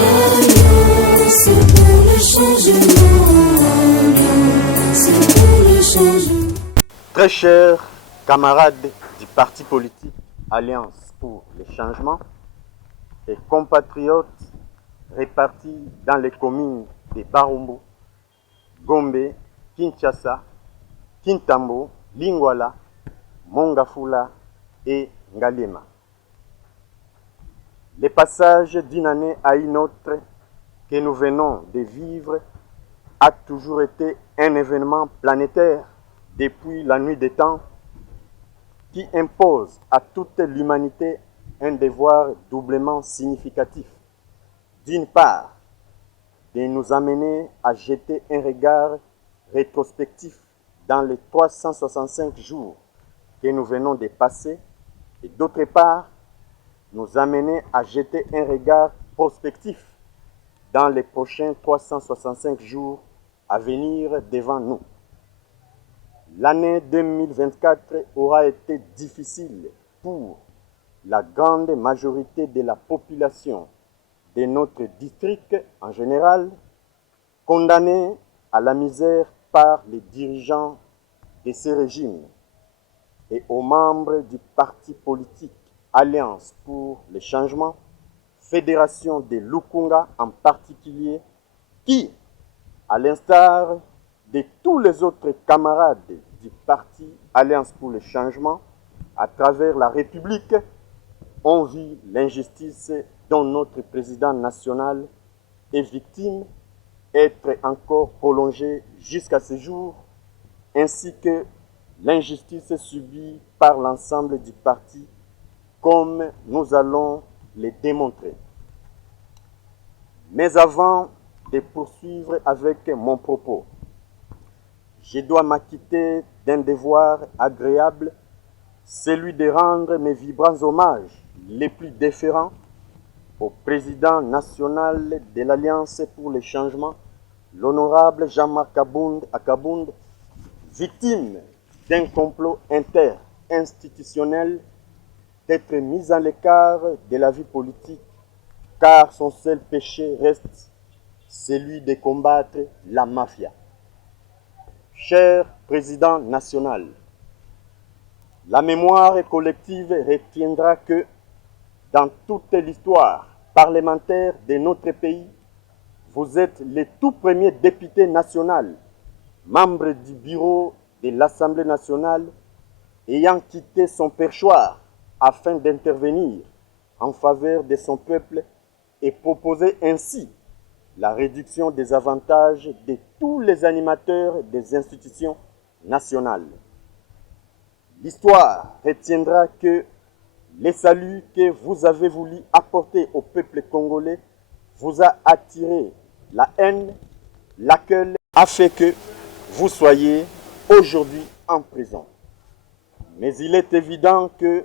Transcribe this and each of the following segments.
Alliance pour le changement. Alliance pour le changement. Très chers camarades du parti politique Alliance pour le changement et compatriotes répartis dans les communes de Barumbu, Gombe, Kinshasa, Kintambo, Lingwala, Mongafula et Ngalema. Le passage d'une année à une autre que nous venons de vivre a toujours été un événement planétaire depuis la nuit des temps qui impose à toute l'humanité un devoir doublement significatif. D'une part, de nous amener à jeter un regard rétrospectif dans les 365 jours que nous venons de passer, et d'autre part, nous amener à jeter un regard prospectif dans les prochains 365 jours à venir devant nous. L'année 2024 aura été difficile pour la grande majorité de la population de notre district en général, condamnée à la misère par les dirigeants de ces régimes et aux membres du parti politique Alliance pour le changement, Fédération de Lukunga en particulier, qui, à l'instar de tous les autres camarades du parti Alliance pour le changement, à travers la République, ont vu l'injustice dont notre président national est victime être encore prolongée jusqu'à ce jour, ainsi que l'injustice subie par l'ensemble du parti, comme nous allons le démontrer. Mais avant de poursuivre avec mon propos, je dois m'acquitter d'un devoir agréable, celui de rendre mes vibrants hommages les plus déférents au président national de l'Alliance pour le changement, l'honorable Jean-Marc Akabound, victime d'un complot interinstitutionnel d'être mis à l'écart de la vie politique, car son seul péché reste celui de combattre la mafia. Cher président national, la mémoire collective retiendra que dans toute l'histoire parlementaire de notre pays, vous êtes le tout premier député national, membre du bureau de l'Assemblée nationale, ayant quitté son perchoir afin d'intervenir en faveur de son peuple et proposer ainsi la réduction des avantages de tous les animateurs des institutions nationales. L'histoire retiendra que le salut que vous avez voulu apporter au peuple congolais vous a attiré la haine, laquelle a fait que vous soyez aujourd'hui en prison. Mais il est évident que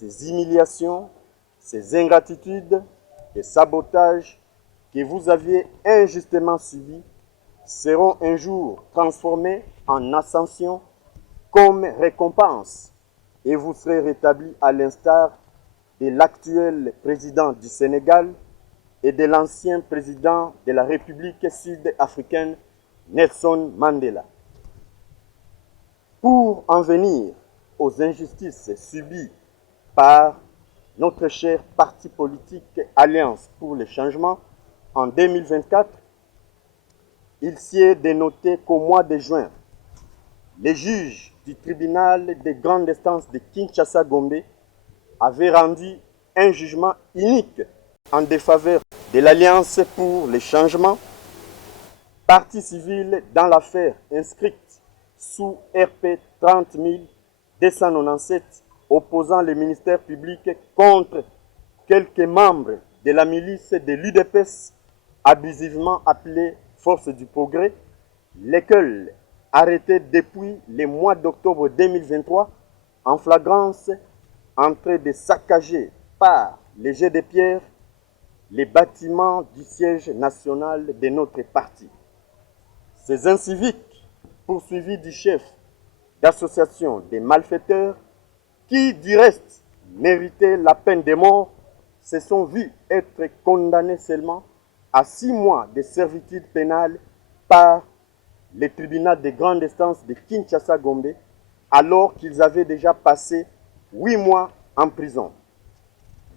ces humiliations, ces ingratitudes et sabotages que vous aviez injustement subis seront un jour transformés en ascension comme récompense et vous serez rétabli à l'instar de l'actuel président du Sénégal et de l'ancien président de la République sud-africaine, Nelson Mandela. Pour en venir aux injustices subies par notre cher parti politique Alliance pour le changement en 2024, il s'y est dénoté qu'au mois de juin, les juges du tribunal de grande instance de Kinshasa-Gombe avaient rendu un jugement unique en défaveur de l'Alliance pour le changement, partie civile dans l'affaire inscrite sous RP 30297 opposant le ministère public contre quelques membres de la milice de l'UDPS, abusivement appelée Force du Progrès, lesquels, arrêtés depuis le mois d'octobre 2023, en flagrance, en train de saccager par les jets de pierre les bâtiments du siège national de notre parti. Ces inciviques, poursuivis du chef d'association des malfaiteurs, qui du reste méritaient la peine de mort, se sont vus être condamnés seulement à 6 mois de servitude pénale par le tribunal de grande instance de Kinshasa-Gombe, alors qu'ils avaient déjà passé 8 mois en prison.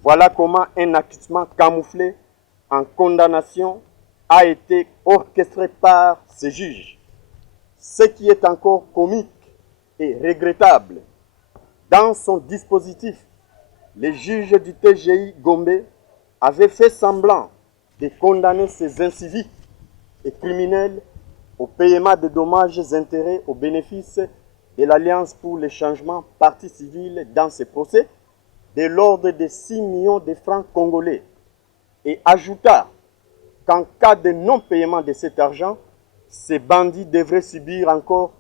Voilà comment un acquittement camouflé en condamnation a été orchestré par ces juges. Ce qui est encore comique et regrettable, dans son dispositif, les juges du TGI Gombe avaient fait semblant de condamner ces inciviques et criminels au paiement de dommages et intérêts au bénéfice de l'Alliance pour le changement partie civile dans ces procès de l'ordre de 6 millions de francs congolais et ajouta qu'en cas de non-paiement de cet argent, ces bandits devraient subir encore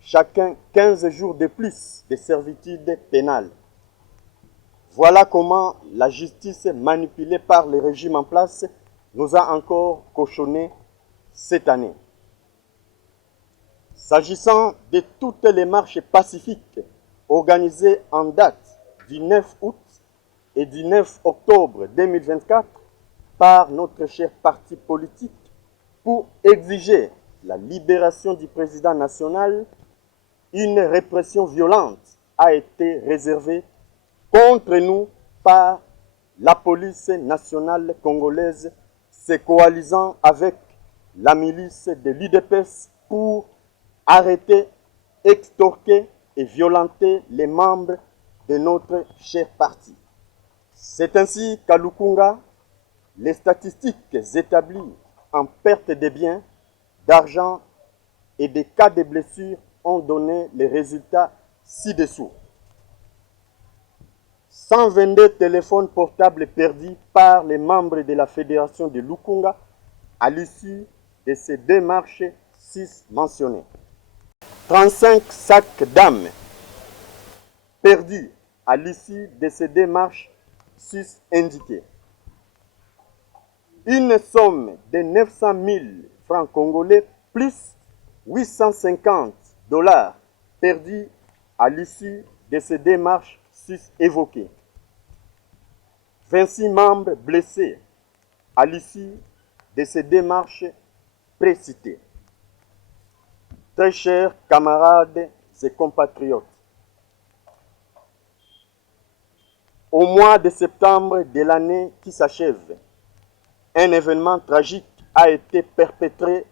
chacun 15 jours de plus de servitude pénale. Voilà comment la justice manipulée par le régime en place nous a encore cochonné cette année. S'agissant de toutes les marches pacifiques organisées en date du 9 août et du 9 octobre 2024 par notre cher parti politique pour exiger la libération du président national, une répression violente a été réservée contre nous par la police nationale congolaise, se coalisant avec la milice de l'UDPS pour arrêter, extorquer et violenter les membres de notre cher parti. C'est ainsi qu'à Lukunga, les statistiques établies en perte de biens, d'argent et des cas de blessures ont donné les résultats ci-dessous. 122 téléphones portables perdus par les membres de la fédération de Lukunga à l'issue de ces 2 marches 6 mentionnées. 35 sacs d'âmes perdus à l'issue de ces 2 marches 6 indiquées. Une somme de 900 000 francs congolais plus 850 $ perdus à l'issue de ces démarches sus-évoquées. 26 membres blessés à l'issue de ces démarches précitées. Très chers camarades et compatriotes, au mois de septembre de l'année qui s'achève, un événement tragique a été perpétré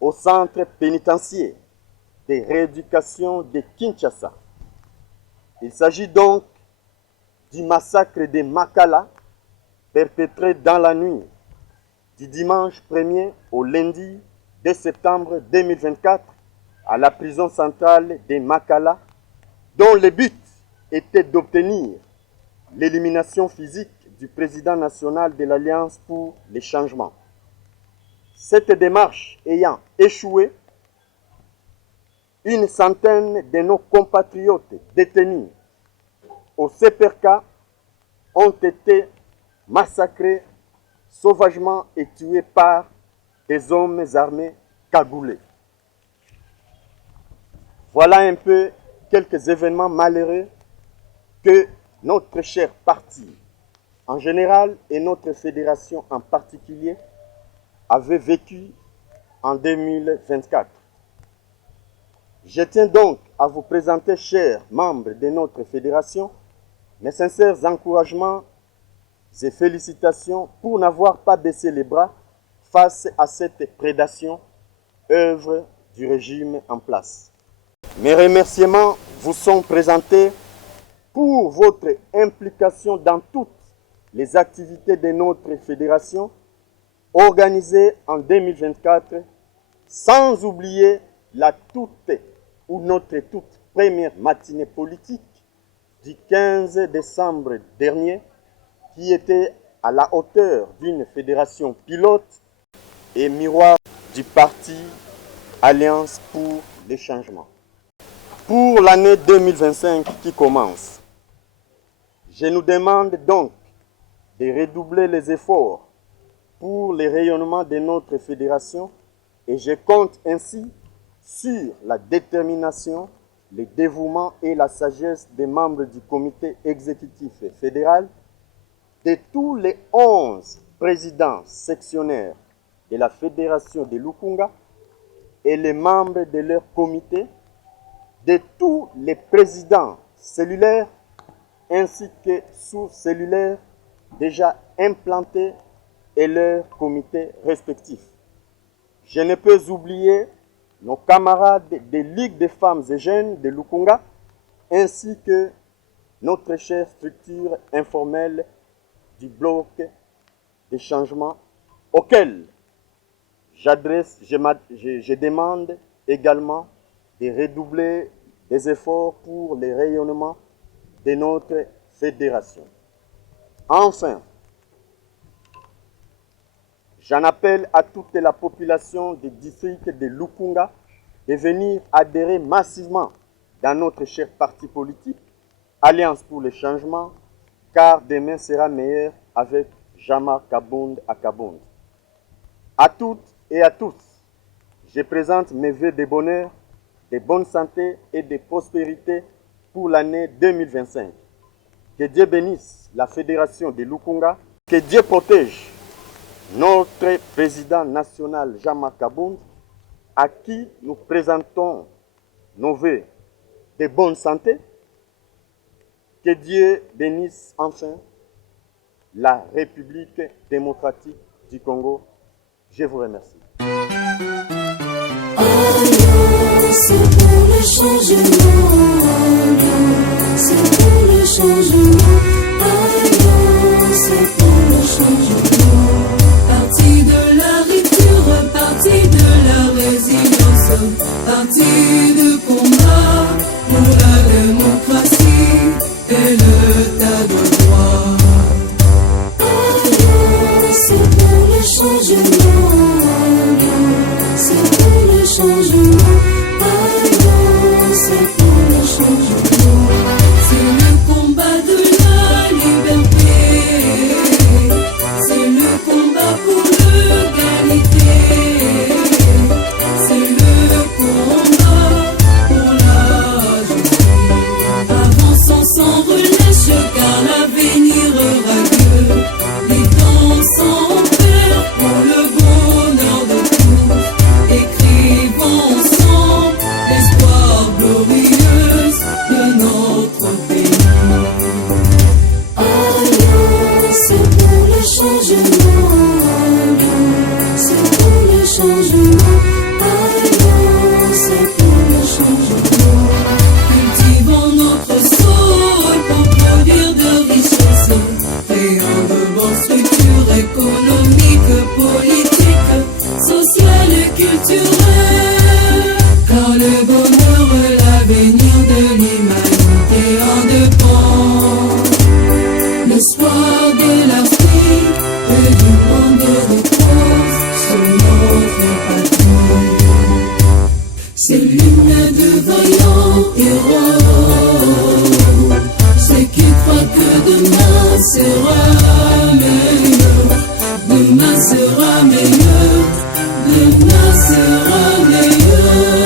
au centre pénitentiaire de rééducation de Kinshasa. Il s'agit donc du massacre de Makala perpétré dans la nuit du dimanche 1er au lundi 2 septembre 2024 à la prison centrale de Makala, dont le but était d'obtenir l'élimination physique du président national de l'Alliance pour les changements. Cette démarche ayant échoué, une centaine de nos compatriotes détenus au CPRK ont été massacrés sauvagement et tués par des hommes armés cagoulés. Voilà un peu quelques événements malheureux que notre cher parti en général et notre fédération en particulier avait vécu en 2024. Je tiens donc à vous présenter, chers membres de notre fédération, mes sincères encouragements et félicitations pour n'avoir pas baissé les bras face à cette prédation, œuvre du régime en place. Mes remerciements vous sont présentés pour votre implication dans toutes les activités de notre fédération organisées en 2024, sans oublier la notre toute première matinée politique du 15 décembre dernier, qui était à la hauteur d'une fédération pilote et miroir du parti Alliance pour les changements. Pour l'année 2025 qui commence, je nous demande donc de redoubler les efforts pour le rayonnement de notre fédération et je compte ainsi sur la détermination, le dévouement et la sagesse des membres du comité exécutif fédéral, de tous les 11 présidents sectionnaires de la Fédération de Lukunga et les membres de leur comité, de tous les présidents cellulaires ainsi que sous-cellulaires déjà implantés et leurs comités respectifs. Je ne peux oublier nos camarades des Ligues des femmes et jeunes de Lukunga ainsi que notre chère structure informelle du bloc des changements auquel je demande également de redoubler des efforts pour le rayonnement de notre fédération. Enfin, j'en appelle à toute la population du district de Lukunga de venir adhérer massivement dans notre cher parti politique, Alliance pour le changement, car demain sera meilleur avec Jama Kabund à Kabund. À toutes et à tous, je présente mes vœux de bonheur, de bonne santé et de prospérité pour l'année 2025. Que Dieu bénisse la Fédération de Lukunga, que Dieu protège notre président national Jama Kabund, à qui nous présentons nos vœux de bonne santé. Que Dieu bénisse enfin la République démocratique du Congo. Je vous remercie. Alliance pour le changement, Alliance pour le changement, Alliance pour le changement. Parti de la rupture, parti de la résilience, parti de combat pour la démocratie et l'état de droit. Alliance pour le changement, Alliance pour le changement, Alliance pour le changement. C'est le combat de la liberté, c'est le combat pour l'égalité, c'est le combat pour la justice. Avançons sans relâche car l'avenir est radieux. Luttons sans peur pour le bonheur de tous. Écrivons ensemble l'espoir glorieux de notre pays. Alliance pour le changement, Alliance pour le changement, Alliance pour le changement. Cultivons notre sol pour produire de richesses, créant de bonnes structures économiques, politiques, sociales et culturelles. Car le bonheur et l'avenir de l'humanité en dépend. L'espoir de l'Afrique et du monde repose sur notre patrie. C'est l'hymne de vaillants héros, ceux qui croient que demain sera meilleur, demain sera meilleur, demain sera meilleur.